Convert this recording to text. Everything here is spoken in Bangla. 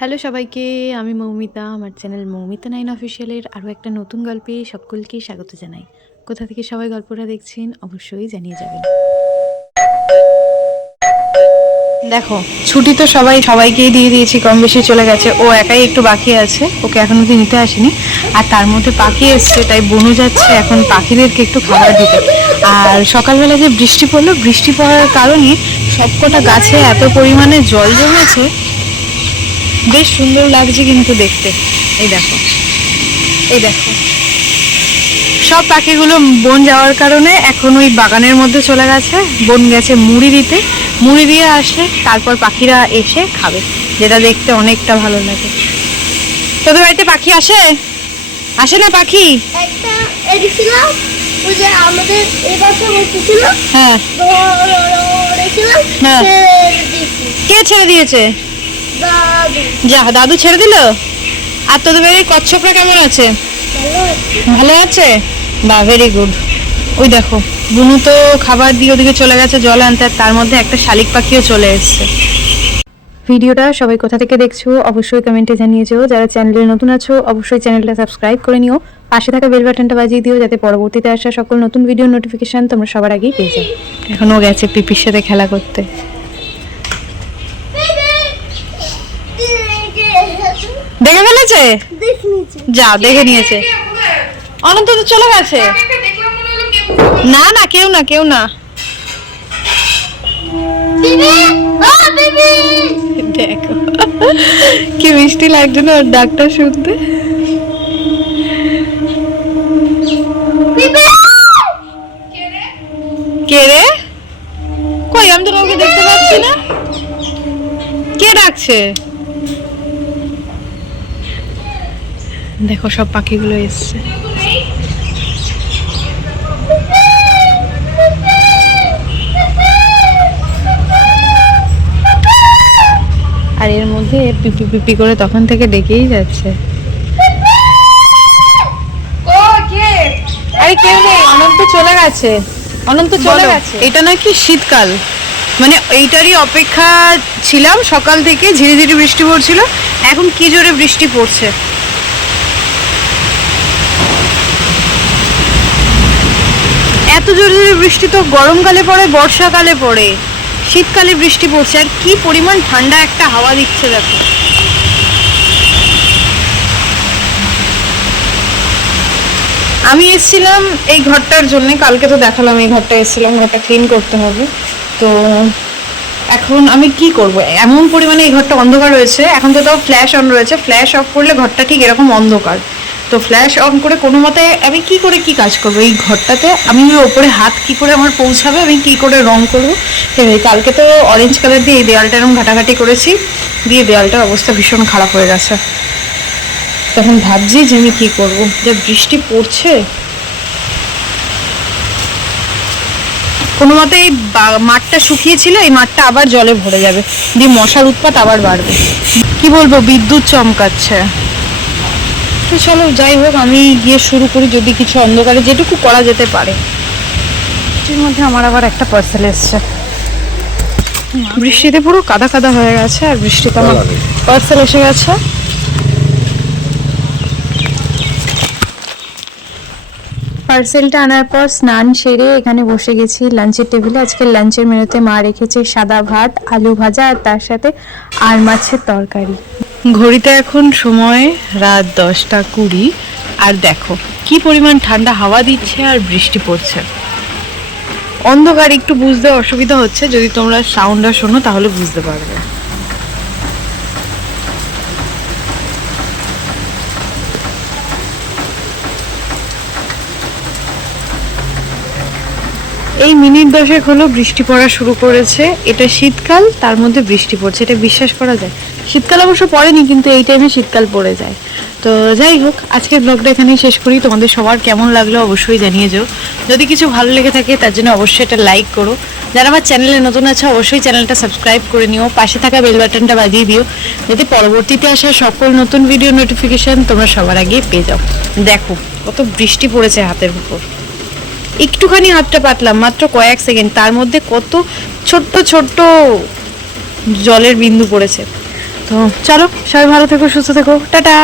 হ্যালো সবাইকে, আমি মৌমিতা। আমার চ্যানেল মৌমিতা 9 অফিসিয়ালের আরও একটা নতুন গল্পে সকলকে স্বাগত জানাই। কোথা থেকে সবাই গল্পটা দেখছেন অবশ্যই জানিয়ে যাবেন। দেখো, ছুটি তো সবাইকেই দিয়ে দিয়েছি, কম বেশি চলে গেছে। ও একাই একটু বাকি আছে, ওকে এখন অব্দি নিতে আসেনি। আর তার মধ্যে পাখি এসছে, তাই বনু যাচ্ছে এখন পাখিদেরকে একটু খাবার দিতে। আর সকালবেলা যে বৃষ্টি পড়লো, বৃষ্টি পড়ার কারণে সবকটা গাছে এত পরিমাণে জল জমেছে, বেশ সুন্দর লাগছে কিন্তু দেখতে। এই দেখো, এই দেখো, সব পাখিগুলো বন যাওয়ার কারণে এখন ওই বাগানের মধ্যে চলে গেছে। বন গেছে মুড়ি দিতে, মুড়ি দিয়ে আসে, তারপর পাখিরা এসে খাবে, যেটা দেখতে অনেকটা ভালো লাগে। তোদের বাড়িতে পাখি আসে? আসে না পাখি? একটা এদিছিলাম ওই যে আমাদের এই পাশে বসেছিল। হ্যাঁ ধরেছিলাম হ্যাঁ। কে ছেড়ে দিয়েছে? দাদু যা, দাদু ছেড়ে দিল। আর তোদের বাড়ির কচ্ছপরা কেমন আছে? ভালো আছে? বাহ, ভেরি গুড। ওই দেখো, বুনু তো খাবার দিয়ে ওদিকে চলে গেছে জল আনতে, আর তার মধ্যে একটা শালিক পাখিও চলে এসছে। ভিডিওটা সবাই কোথা থেকে দেখছো অবশ্যই কমেন্টে জানিয়ে যেও। যারা চ্যানেলে নতুন আছো অবশ্যই চ্যানেলটা সাবস্ক্রাইব করে নিও, পাশে থাকা বেল বাটনটা বাজিয়ে দিও, যাতে পরবর্তীতে আসা সকল নতুন ভিডিওর নোটিফিকেশন তোমরা সবার আগেই পেয়ে যাও। এখনও গেছে পিপির সাথে খেলা করতে। দেখে ফেলেছে? যা, দেখে নিয়েছে। অনন্ত তো চলে গেছে। না না, কেউ না, কেউ না। দেখো কি মিষ্টি লাগছে না ওর ডাকটা শুনতে। কে রে? কই, আমি তো কাউকে দেখতে পাচ্ছি না। কে ডাকছে? দেখো, সব পাখিগুলো এসছে। আর এর মধ্যে পিপি পিপি করে তখন থেকে ডেকেই যাচ্ছে। আরে কেউ নেই, অনন্ত চলে গেছে। অনন্ত চলে গেছে। এটা নাকি শীতকাল, মানে এইটারই অপেক্ষা ছিলাম সকাল থেকে। ঝিরি ঝিরি বৃষ্টি পড়ছিল, এখন কি জোরে বৃষ্টি পড়ছে। এত জোরে জোরে বৃষ্টি তো গরমকালে পড়ে, বর্ষাকালে পড়ে, শীতকালে বৃষ্টি পড়ছে। আর কি পরিমাণ ঠান্ডা একটা হাওয়া দিচ্ছে দেখো। আমি এসেছিলাম এই ঘরটার জন্য, কালকে তো দেখালাম এই ঘরটা এসেছিলাম, ঘরটা ক্লিন করতে হবে। তো এখন আমি কি করব, এমন পরিমাণে এই ঘরটা অন্ধকার রয়েছে। এখন তো তাও ফ্ল্যাশ অন রয়েছে, ফ্ল্যাশ অফ করলে ঘরটা ঠিক এরকম অন্ধকার। তো ফ্ল্যাশ অন করে কোনো মতে আমি কি করে কি কাজ করবো এই ঘরটাতে? আমি ওপরে হাত কি করে আমার পৌঁছাবে? আমি কি করে রং করবো? কালকে তো অরেঞ্জ কালার দিয়ে এই দেওয়ালটা এরকম ঘাটাঘাটি করেছি, দিয়ে দেওয়ালটার অবস্থা ভীষণ খারাপ হয়ে গেছে। তখন ভাবছি যে আমি কি করবো, যে বৃষ্টি পড়ছে, কোনো মতে এই মাঠটা শুকিয়েছিল, এই মাঠটা আবার জলে ভরে যাবে, দিয়ে মশার উৎপাত আবার বাড়বে। কি বলবো, বিদ্যুৎ চমকাচ্ছে। তো চলো যাই হোক, আমি গিয়ে শুরু করি, যদি কিছু অন্ধকারে যেটুকু করা যেতে পারে। এর মধ্যে আমার আবার একটা পার্সেল এসছে। বৃষ্টিতে পুরো কাদা কাদা হয়ে গেছে, আর বৃষ্টিতে আমার পার্সেল এসে গেছে। পার্সেলটা আনার পর স্নান সেরে এখানে বসে গেছি লাঞ্চের টেবিলে। আজকে লাঞ্চের মেনুতে মা রেখেছে সাদা ভাত, আলু ভাজা, আর তার সাথে আর মাছের তরকারি। ঘড়িতে এখন সময় রাত 10টা 20, আর দেখো কি পরিমাণ ঠান্ডা হাওয়া দিচ্ছে আর বৃষ্টি পড়ছে। অন্ধকার একটু বুঝতে অসুবিধা হচ্ছে, যদি তোমরা সাউন্ডটা শোনো তাহলে বুঝতে পারবে। এই মিনিট 10 হলো বৃষ্টি পড়া শুরু করেছে। এটা শীতকাল, তার মধ্যে বৃষ্টি পড়ছে, এটা বিশ্বাস করা যায়? শীতকাল অবশ্য পড়েনি, কিন্তু এই টাইমে শীতকাল পড়ে যায়। তো যাই হোক, আজকের ব্লগটা এখানেই শেষ করি। তোমাদের সবার কেমন লাগলো অবশ্যই জানিয়ে যাও। যদি কিছু ভালো লেগে থাকে তার জন্য অবশ্যই এটা লাইক করো। যারা আমার চ্যানেলে নতুন আছে অবশ্যই চ্যানেলটা সাবস্ক্রাইব করে নিও, পাশে থাকা বেল বাটনটা বাজিয়ে দিও, যাতে পরবর্তীতে আসা সকল নতুন ভিডিও নোটিফিকেশন তোমরা সবার আগে পেয়ে যাও। দেখো কত বৃষ্টি পড়েছে হাতের উপর, একটুখানি হাতটা পাতলাম, মাত্র কয়েক সেকেন্ড, তার মধ্যে কত ছোট্ট ছোট্ট জলের বিন্দু পড়েছে। তো চলো, সবাই ভালো থেকো, সুস্থ থেকো, টাটা।